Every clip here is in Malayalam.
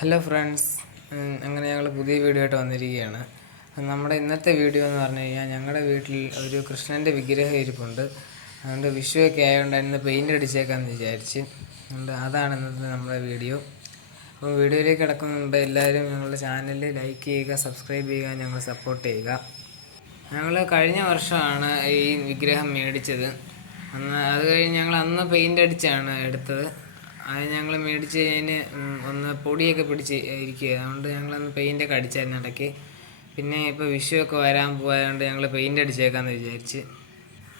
ഹലോ ഫ്രണ്ട്സ് അങ്ങനെ ഞങ്ങൾ പുതിയ വീഡിയോ ആയിട്ട് വന്നിരിക്കുകയാണ്. നമ്മുടെ ഇന്നത്തെ വീഡിയോ എന്ന് പറഞ്ഞു കഴിഞ്ഞാൽ ഞങ്ങളുടെ വീട്ടിൽ ഒരു കൃഷ്ണന്റെ വിഗ്രഹം ഇരിപ്പുണ്ട്. അതുകൊണ്ട് വിഷുവൊക്കെ ആയതുകൊണ്ട് അതിന് പെയിന്റ് അടിച്ചേക്കാമെന്ന് വിചാരിച്ച്. അതുകൊണ്ട് അതാണ് ഇന്നത്തെ നമ്മുടെ വീഡിയോ അപ്പോൾ വീഡിയോയിലേക്ക് കിടക്കുന്ന മുമ്പ് എല്ലാവരും. ഞങ്ങളുടെ ചാനൽ ലൈക്ക് ചെയ്യുക സബ്സ്ക്രൈബ് ചെയ്യുക ഞങ്ങൾ സപ്പോർട്ട് ചെയ്യുക. ഞങ്ങൾ കഴിഞ്ഞ വർഷമാണ് ഈ വിഗ്രഹം മേടിച്ചത്. അന്ന് അത് കഴിഞ്ഞ് ഞങ്ങൾ അന്ന് പെയിന്റ് അടിച്ചാണ് എടുത്തത്. അത് ഞങ്ങൾ മേടിച്ച് കഴിഞ്ഞ് ഒന്ന് പൊടിയൊക്കെ പിടിച്ച് ഇരിക്കുക അതുകൊണ്ട് ഞങ്ങളൊന്ന് പെയിന്റൊക്കെ അടിച്ചായിരുന്നു ഇടയ്ക്ക്. പിന്നെ ഇപ്പോൾ വിഷുവൊക്കെ വരാൻ പോയതുകൊണ്ട് ഞങ്ങൾ പെയിന്റ് അടിച്ചേക്കാമെന്ന് വിചാരിച്ച്.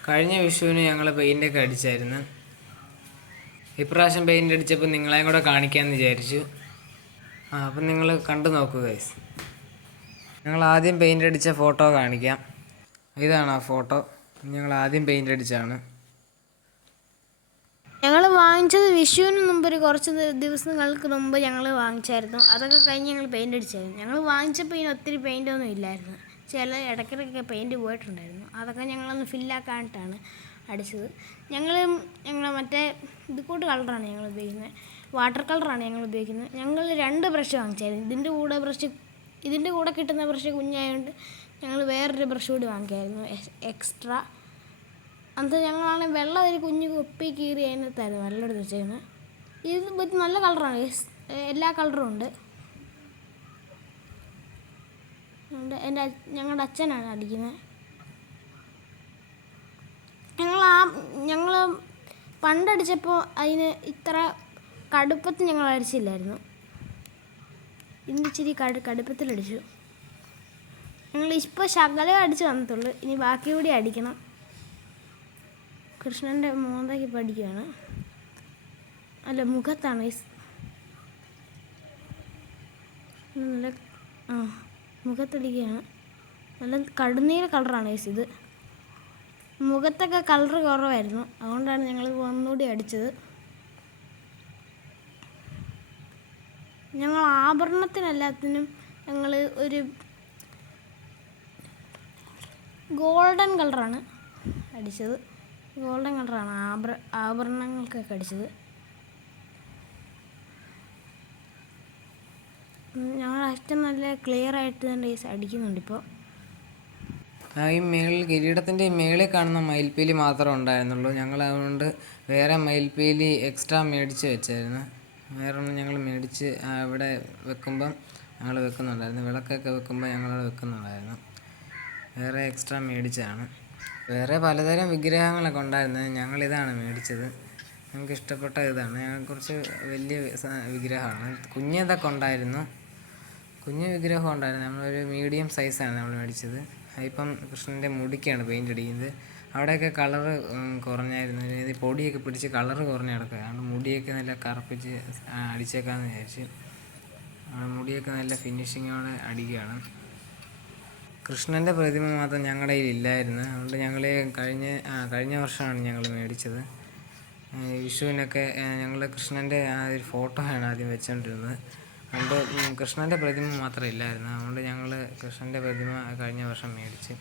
കഴിഞ്ഞ വിഷുവിന് ഞങ്ങൾ പെയിന്റൊക്കെ അടിച്ചായിരുന്നു. ഇപ്രാവശ്യം പെയിന്റ് അടിച്ചപ്പോൾ നിങ്ങളെയും കൂടെ കാണിക്കാമെന്ന് വിചാരിച്ചു. ആ അപ്പം നിങ്ങൾ കണ്ടു നോക്കുക ഞങ്ങൾ ആദ്യം പെയിന്റ് അടിച്ച ഫോട്ടോ കാണിക്കാം. ഇതാണ് ആ ഫോട്ടോ. ഞങ്ങൾ ആദ്യം പെയിന്റ് അടിച്ചാണ് ഞങ്ങൾ വാങ്ങിച്ചത് വിഷുവിന് മുമ്പ് ഒരു കുറച്ച് ദിവസങ്ങൾക്ക് മുമ്പ് ഞങ്ങൾ വാങ്ങിച്ചായിരുന്നു. അതൊക്കെ കഴിഞ്ഞ് ഞങ്ങൾ പെയിന്റ് അടിച്ചായിരുന്നു. ഞങ്ങൾ വാങ്ങിച്ചപ്പോൾ ഇതിന് ഒത്തിരി പെയിന്റ് ഒന്നും ഇല്ലായിരുന്നു. ചില ഇടയ്ക്കിടയ്ക്ക് പെയിന്റ് പോയിട്ടുണ്ടായിരുന്നു. അതൊക്കെ ഞങ്ങളൊന്ന് ഫില്ലാക്കാനായിട്ടാണ് അടിച്ചത്. ഞങ്ങൾ ഞങ്ങൾ മറ്റേ ഇത് കൂട്ട് കളറാണ് ഞങ്ങൾ ഉപയോഗിക്കുന്നത് വാട്ടർ കളറാണ് ഞങ്ങൾ ഉപയോഗിക്കുന്നത് ഞങ്ങൾ രണ്ട് ബ്രഷ് വാങ്ങിച്ചായിരുന്നു. ഇതിന്റെ കൂടെ ബ്രഷ് ഇതിന്റെ കൂടെ കിട്ടുന്ന ബ്രഷ് കുഞ്ഞായതുകൊണ്ട് ഞങ്ങൾ വേറൊരു ബ്രഷ് കൂടി വാങ്ങിക്കായിരുന്നു. എക്സ്ട്രാ അന്നത്തെ ഞങ്ങളാണെങ്കിൽ വെള്ളം ഒരു കുഞ്ഞു കുപ്പി കീറി അതിനകത്തായിരുന്നു വെള്ളം എടുത്ത് വെച്ചേക്കുന്നത് ഇത് നല്ല കളറാണ്. എല്ലാ കളറും ഉണ്ട്. എന്റെ ഞങ്ങളുടെ അച്ഛനാണ് അടിക്കുന്നത് ഞങ്ങൾ ആ ഞങ്ങൾ പണ്ടടിച്ചപ്പോൾ അതിന് ഇത്ര കടുപ്പത്തിൽ ഞങ്ങൾ അടിച്ചില്ലായിരുന്നു. ഇന്ന് ഇച്ചിരി കടു കടുപ്പത്തിലടിച്ചു. ഞങ്ങൾ ഇപ്പോൾ ശകലം അടിച്ച് വന്നിട്ടുള്ളൂ. ഇനി ബാക്കി കൂടി അടിക്കണം. കൃഷ്ണന്റെ മോന്തയ്ക്ക് പഠിക്കുകയാണ്. അല്ല മുഖത്താണ് നല്ല ആ മുഖത്തടിക്കുകയാണ് നല്ല കടുന്നീര കളറാണ് ഏസ് ഇത്. മുഖത്തൊക്കെ കളർ കുറവായിരുന്നു. അതുകൊണ്ടാണ് ഞങ്ങൾ ഒന്നുകൂടി അടിച്ചത്. ഞങ്ങൾ ആഭരണത്തിനെല്ലാത്തിനും ഞങ്ങൾ ഒരു ഗോൾഡൻ കളറാണ് അടിച്ചത്. ഗോൾഡൻ കളറാണ് ആഭര ആഭരണങ്ങൾക്കൊക്കെ അടിച്ചത്. ഞങ്ങൾ അച്ഛൻ നല്ല ക്ലിയർ ആയിട്ട് തന്നെ അടിക്കുന്നുണ്ട് ഇപ്പോൾ ആ ഈ മേളിൽ കിരീടത്തിന്റെ മേളിൽ കാണുന്ന മയിൽപ്പീലി മാത്രമേ ഉണ്ടായിരുന്നുള്ളൂ. ഞങ്ങൾ അതുകൊണ്ട് വേറെ മയിൽപ്പീലി എക്സ്ട്രാ മേടിച്ച് വെച്ചായിരുന്നു. വേറെ ഒന്നും ഞങ്ങൾ മേടിച്ച് അവിടെ വെക്കുമ്പം ഞങ്ങൾ വെക്കുന്നുണ്ടായിരുന്നു. വിളക്കൊക്കെ വെക്കുമ്പോൾ ഞങ്ങളവിടെ വെക്കുന്നുണ്ടായിരുന്നു. വേറെ എക്സ്ട്രാ മേടിച്ചതാണ്. വേറെ പലതരം വിഗ്രഹങ്ങളൊക്കെ ഉണ്ടായിരുന്നു. ഞങ്ങളിതാണ് മേടിച്ചത്. ഞങ്ങൾക്ക് ഇഷ്ടപ്പെട്ട ഇതാണ്. ഞങ്ങൾ കുറച്ച് വലിയ വിഗ്രഹമാണ്. കുഞ്ഞതൊക്കെ ഉണ്ടായിരുന്നു. കുഞ്ഞു വിഗ്രഹം ഉണ്ടായിരുന്നു. നമ്മളൊരു മീഡിയം സൈസാണ് നമ്മൾ മേടിച്ചത്. ഇപ്പം കൃഷ്ണന്റെ മുടിക്കാണ് പെയിന്റ് അടിക്കുന്നത്. അവിടെയൊക്കെ കളറ് കുറഞ്ഞായിരുന്നു. അതായത് പൊടിയൊക്കെ പിടിച്ച് കളറ് കുറഞ്ഞ് കിടക്കുക അതുകൊണ്ട് മുടിയൊക്കെ നല്ല കറുപ്പിച്ച് അടിച്ചേക്കാമെന്ന് വിചാരിച്ച്. മുടിയൊക്കെ നല്ല ഫിനിഷിങ്ങോടെ അടിക്കുകയാണ്. കൃഷ്ണന്റെ പ്രതിമ മാത്രം ഞങ്ങളുടെ കയ്യിൽ ഇല്ലായിരുന്നു അതുകൊണ്ട് ഞങ്ങൾ കഴിഞ്ഞ ആ, കഴിഞ്ഞ വർഷമാണ് ഞങ്ങൾ മേടിച്ചത്. വിഷുവിനൊക്കെ ഞങ്ങൾ കൃഷ്ണന്റെ ആ ഒരു ഫോട്ടോയാണ് ആദ്യം വെച്ചുകൊണ്ടിരുന്നത് അതുകൊണ്ട് കൃഷ്ണന്റെ പ്രതിമ മാത്രം ഇല്ലായിരുന്നു. അതുകൊണ്ട് ഞങ്ങൾ കൃഷ്ണന്റെ പ്രതിമ കഴിഞ്ഞ വർഷം മേടിച്ച്.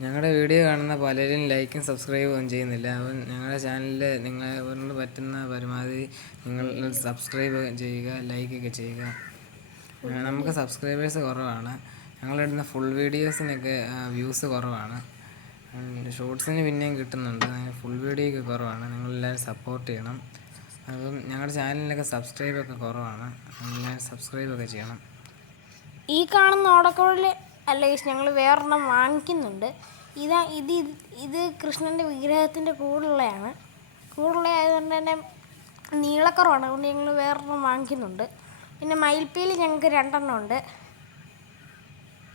ഞങ്ങളുടെ വീഡിയോ കാണുന്ന പലരും ലൈക്കും സബ്സ്ക്രൈബ് ഒന്നും ചെയ്യുന്നില്ല. അപ്പം ഞങ്ങളുടെ ചാനലിൽ നിങ്ങളെ പറ്റുന്ന പരമാവധി നിങ്ങൾ സബ്സ്ക്രൈബ് ചെയ്യുക ലൈക്കൊക്കെ ചെയ്യുക. നമുക്ക് സബ്സ്ക്രൈബേഴ്സ് കുറവാണ്. ഞങ്ങളിടുന്ന ഫുൾ വീഡിയോസിനൊക്കെ വ്യൂസ് കുറവാണ്. ഷോർട്സിന് പിന്നെയും കിട്ടുന്നുണ്ട്. ഫുൾ വീഡിയോയ്ക്ക് കുറവാണ്. നിങ്ങളെല്ലാവരും സപ്പോർട്ട് ചെയ്യണം. അപ്പം ഞങ്ങളുടെ ചാനലിലൊക്കെ സബ്സ്ക്രൈബൊക്കെ കുറവാണ്. എല്ലാവരും സബ്സ്ക്രൈബൊക്കെ ചെയ്യണം. ഈ കാണുന്ന ഓടക്കുഴൽ അല്ല ഞങ്ങൾ വേറൊരെണ്ണം വാങ്ങിക്കുന്നുണ്ട്. ഇതാ ഇത് ഇത് കൃഷ്ണന്റെ വിഗ്രഹത്തിന്റെ കൂടുള്ളതാണ് കൂടുള്ള ആയതുകൊണ്ട് തന്നെ നീളക്കുറവാണ്. അതുകൊണ്ട് ഞങ്ങൾ വേറൊരെണ്ണം വാങ്ങിക്കുന്നുണ്ട്. പിന്നെ മയിൽപ്പീലി ഞങ്ങൾക്ക് രണ്ടെണ്ണം ഉണ്ട്.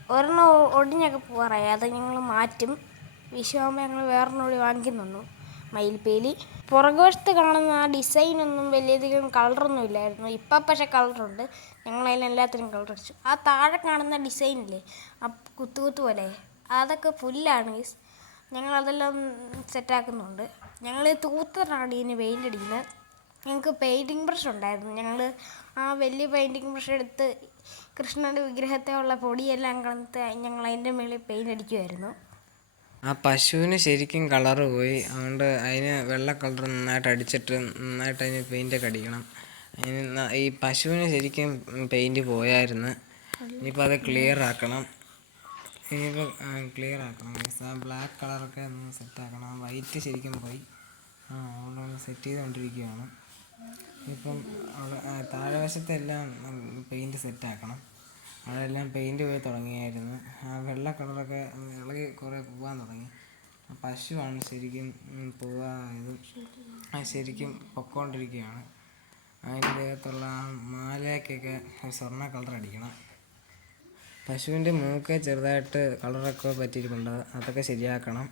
ഒരെണ്ണം ഒടിഞ്ഞൊക്കെ പോകാറായി. അത് ഞങ്ങൾ മാറ്റും. വിഷുവാകുമ്പോൾ ഞങ്ങൾ വേറൊരെണ്ണം കൂടി വാങ്ങിക്കുന്നുണ്ട്. മയിൽപ്പീലി. പുറകുവശത്ത് കാണുന്ന ആ ഡിസൈനൊന്നും വലിയധികം കളറൊന്നും ഇല്ലായിരുന്നു. ഇപ്പം പക്ഷേ കളറുണ്ട്. ഞങ്ങൾ അതിലെല്ലാത്തിനും കളർ അടിച്ചു. ആ താഴെ കാണുന്ന ഡിസൈനില്ലേ ആ കുത്തു കുത്തു പോലെ അതൊക്കെ പുല്ലാണ് മീൻസ് ഞങ്ങളതെല്ലാം സെറ്റാക്കുന്നുണ്ട് ഞങ്ങൾ തൂത്തിട്ടാണ് ഇതിന് പെയിന്റ് അടിക്കുന്നത് ഞങ്ങൾക്ക് പെയിന്റിങ് ബ്രഷ് ഉണ്ടായിരുന്നു. ഞങ്ങൾ ആ വലിയ പെയിന്റിങ് ബ്രഷ് എടുത്ത് കൃഷ്ണന്റെ വിഗ്രഹത്തെ ഉള്ള പൊടിയെല്ലാം കളത്ത് ഞങ്ങൾ അതിന്റെ മേളിൽ പെയിന്റ് അടിക്കുമായിരുന്നു ആ പശുവിന് ശരിക്കും കളർ പോയി. അതുകൊണ്ട് അതിന് വെള്ള കളർ നന്നായിട്ട് അടിച്ചിട്ട് നന്നായിട്ട് അതിന് പെയിന്റൊക്കെ അടിക്കണം. അതിന് ഈ പശുവിന് ശരിക്കും പെയിന്റ് പോയായിരുന്നു. ഇനിയിപ്പോൾ അത് ക്ലിയർ ആക്കണം. ഇനിയിപ്പോൾ ക്ലിയർ ആക്കണം. ബ്ലാക്ക് കളറൊക്കെ ഒന്ന് സെറ്റ് ആക്കണം. വൈറ്റ് ശരിക്കും പോയി. ആ അതുകൊണ്ടൊന്ന് സെറ്റ് ചെയ്തുകൊണ്ടിരിക്കുകയാണ് ഇപ്പം താഴെ വശത്തെല്ലാം പെയിന്റ് സെറ്റ് ആക്കണം അവിടെല്ലാം പെയിന്റ് പോയി തുടങ്ങിയായിരുന്നു. ആ വെള്ള കളറൊക്കെ ഇളകി കുറേ പോകാൻ തുടങ്ങി. പശുവാണ് ശരിക്കും പോവാത് ശരിക്കും പൊക്കോണ്ടിരിക്കുകയാണ് അതിന്റെ ദേഹത്തുള്ള ആ മാലയ്ക്കൊക്കെ സ്വർണ കളർ അടിക്കണം പശുവിന്റെ മൂക്ക് ചെറുതായിട്ട് കളറൊക്കെ പറ്റിയിട്ടുണ്ട്. അതൊക്കെ ശരിയാക്കണം.